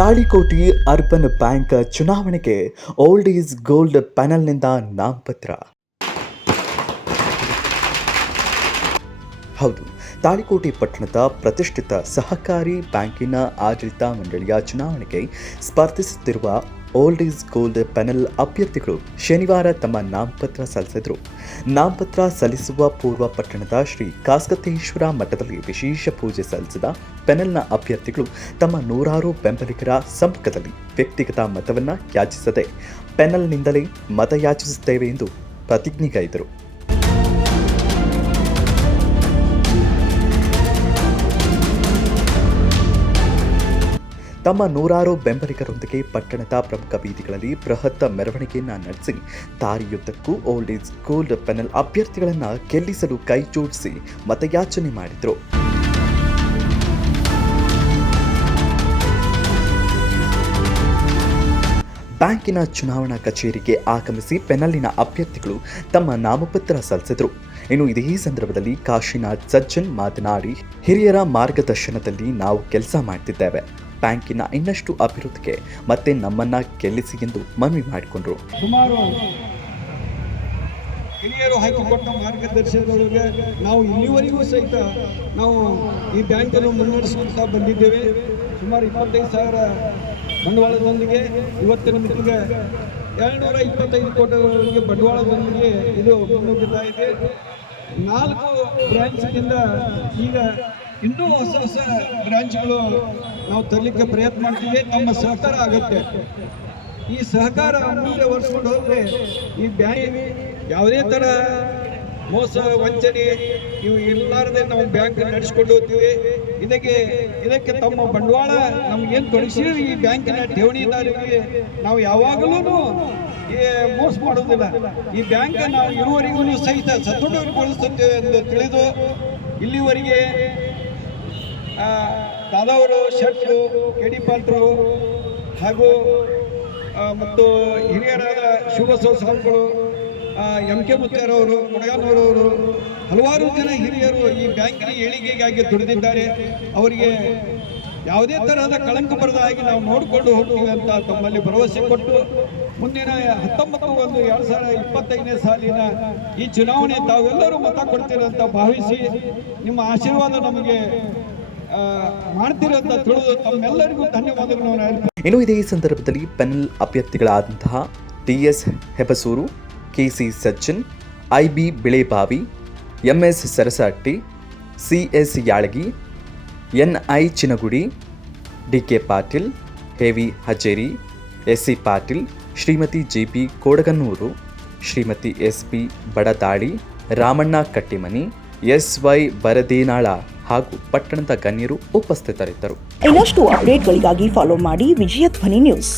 Talikote urban bank ಚುನಾವಣೆಗೆ old is gold ಪ್ಯಾನೆಲ್ನಿಂದ ನಾಮಪತ್ರ. ಹೌದು, ತಾಳಿಕೋಟೆ ಪಟ್ಟಣದ ಪ್ರತಿಷ್ಠಿತ ಸಹಕಾರಿ ಬ್ಯಾಂಕಿನ ಆಡಳಿತ ಮಂಡಳಿಯ ಚುನಾವಣೆಗೆ ಸ್ಪರ್ಧಿಸುತ್ತಿರುವ ಓಲ್ಡ್ ಈಸ್ ಗೋಲ್ಡ್ ಪ್ಯಾನೆಲ್ ಅಭ್ಯರ್ಥಿಗಳು ಶನಿವಾರ ತಮ್ಮ ನಾಮಪತ್ರ ಸಲ್ಲಿಸಿದರು. ನಾಮಪತ್ರ ಸಲ್ಲಿಸುವ ಪೂರ್ವ ಪಟ್ಟಣದ ಶ್ರೀ ಕಾಸ್ಕತೇಶ್ವರ ಮಠದಲ್ಲಿ ವಿಶೇಷ ಪೂಜೆ ಸಲ್ಲಿಸಿದ ಪ್ಯಾನೆಲ್ನ ಅಭ್ಯರ್ಥಿಗಳು ತಮ್ಮ ನೂರಾರು ಬೆಂಬಲಿಗರ ಸಮ್ಮುಖದಲ್ಲಿ ವ್ಯಕ್ತಿಗತ ಮತವನ್ನು ಯಾಚಿಸದೆ ಪ್ಯಾನೆಲ್ನಿಂದಲೇ ಮತ ಯಾಚಿಸುತ್ತೇವೆ ಎಂದು ಪ್ರತಿಜ್ಞೆಗೈದರು. ತಮ್ಮ ನೂರಾರು ಬೆಂಬಲಿಗರೊಂದಿಗೆ ಪಟ್ಟಣದ ಪ್ರಮುಖ ಬೀದಿಗಳಲ್ಲಿ ಬೃಹತ್ ಮೆರವಣಿಗೆಯನ್ನು ನಡೆಸಿ ದಾರಿಯುದ್ದಕ್ಕೂ ಓಲ್ಡ್ ಈಸ್ ಗೋಲ್ಡ್ ಪ್ಯಾನೆಲ್ ಅಭ್ಯರ್ಥಿಗಳನ್ನು ಗೆಲ್ಲಿಸಲು ಕೈ ಜೋಡಿಸಿ ಮತಯಾಚನೆ ಮಾಡಿದರು. ಬ್ಯಾಂಕಿನ ಚುನಾವಣಾ ಕಚೇರಿಗೆ ಆಗಮಿಸಿ ಪ್ಯಾನೆಲ್ನ ಅಭ್ಯರ್ಥಿಗಳು ತಮ್ಮ ನಾಮಪತ್ರ ಸಲ್ಲಿಸಿದರು. ಇನ್ನು ಇದೇ ಸಂದರ್ಭದಲ್ಲಿ ಕಾಶಿನಾಥ್ ಸಜ್ಜನ್ ಮಾತನಾಡಿ, ಹಿರಿಯರ ಮಾರ್ಗದರ್ಶನದಲ್ಲಿ ನಾವು ಕೆಲಸ ಮಾಡ್ತಿದ್ದೇವೆ. ಬ್ಯಾಂಕಿನ ಇನ್ನಷ್ಟು ಅಭಿವೃದ್ಧಿಗೆ ಮತ್ತೆ ನಮ್ಮನ್ನ ಗೆಲ್ಲಿಸಿ ಎಂದು ಮನವಿ ಮಾಡಿಕೊಂಡರು. ಸುಮಾರು ಹಿರಿಯರು ಹಾಕಿಕೊಟ್ಟ ಮಾರ್ಗದರ್ಶನದೊಳಗೆ ನಾವು ಇಲ್ಲಿವರೆಗೂ ಸಹಿತ ನಾವು ಈ ಬ್ಯಾಂಕನ್ನು ಮುನ್ನಡೆಸುತ್ತಾ ಬಂದಿದ್ದೇವೆ. ಸುಮಾರು 25,000 ಬಂಡವಾಳದೊಂದಿಗೆ ಇವತ್ತಿನ ಮಿತಿಗೆ 225 ಕೋಟಿ ಬಂಡವಾಳದೊಂದಿಗೆ ಇದು ಮುನ್ನುಗ್ಗುತ್ತಾ ಇದೆ. 4 ಬ್ರಾಂಚ್ನಿಂದ ಈಗ ಇನ್ನೂ ಹೊಸ ಬ್ರಾಂಚ್ಗಳು ನಾವು ತರಲಿಕ್ಕೆ ಪ್ರಯತ್ನ ಮಾಡ್ತೀವಿ. ನಮ್ಮ ಸಹಕಾರ ಅಗತ್ಯ. ಈ ಸಹಕಾರ ಮುಂದೆ ವರ್ಷಕೊಂಡು ಹೋದರೆ ಈ ಬ್ಯಾಂಕ್ ಯಾವುದೇ ಥರ ಮೋಸ ವಂಚನೆ ಇವು ಇಲ್ಲಾರದೆ ನಾವು ಬ್ಯಾಂಕ್ ನಡೆಸ್ಕೊಂಡು ಹೋಗ್ತೀವಿ. ಇದಕ್ಕೆ ತಮ್ಮ ಬಂಡವಾಳ ನಮಗೇನು ತೊಡಗಿಸಿದ್ರೆ ಈ ಬ್ಯಾಂಕಿನ ಠೇವಣಿದಾರರಿಗೆ ನಾವು ಯಾವಾಗಲೂ ಮೋಸ ಮಾಡೋದಿಲ್ಲ. ಈ ಬ್ಯಾಂಕ್ ನಾವು ಇರುವವರೆಗೂ ಸಹಿತ ಸದೃಢಗೊಳಿಸುತ್ತೇವೆ ಎಂದು ತಿಳಿದು ಇಲ್ಲಿವರೆಗೆ ದಾದಾವರು, ಶೆಟ್ರು, ಕೆಡಿಪಾಲ್ರು ಹಾಗೂ ಮತ್ತು ಹಿರಿಯರಾದ ಶಿವಬಸವ ಸ್ವಾಮಿಗಳು, MK ಮುತ್ಯಾರವರು, ಕೊಡಗಾನವರವರು, ಹಲವಾರು ಜನ ಹಿರಿಯರು ಈ ಬ್ಯಾಂಕಿನ ಏಳಿಗೆಗಾಗಿ ದುಡಿದಿದ್ದಾರೆ. ಅವರಿಗೆ ಯಾವುದೇ ತರಹದ ಕಳಂಕ ಬರದ ಹಾಗೆ ನಾವು ನೋಡಿಕೊಂಡು ಹೋಗ್ತೀವಿ ಅಂತ ತಮ್ಮಲ್ಲಿ ಭರವಸೆ ಕೊಟ್ಟು ಮುಂದಿನ 19/1/2025ನೇ ಸಾಲಿನ ಈ ಚುನಾವಣೆ ತಾವೆಲ್ಲರೂ ಮತ ಕೊಡ್ತೀರಂತ ಭಾವಿಸಿ ನಿಮ್ಮ ಆಶೀರ್ವಾದ ನಮಗೆ ಮಾಡ್ತಿರೋಂತ ತಿಳಿದು ತಮ್ಮೆಲ್ಲರಿಗೂ ಧನ್ಯವಾದಗಳನ್ನು. ಇನ್ನು ಇದೇ ಸಂದರ್ಭದಲ್ಲಿ ಪ್ಯಾನೆಲ್ ಅಭ್ಯರ್ಥಿಗಳಾದಂತಹ TS Hebasuru, KC Sajjan, IB Bilebavi, MS Sarasahatti, CS Yalagi, NI Chinagudi, DK Patil, HV Hajeri, SC Patil, Shrimati JP Kodagannur, Shrimati SP Badadali, Ramanna Kattimani, SY Baradenal ಹಾಗೂ ಪಟ್ಟಣದ ಗಣ್ಯರು ಉಪಸ್ಥಿತರಿದ್ದರು. ಇನ್ನಷ್ಟು ಅಪ್ಡೇಟ್ಗಳಿಗಾಗಿ ಫಾಲೋ ಮಾಡಿ ವಿಜಯ ಧ್ವನಿ ನ್ಯೂಸ್.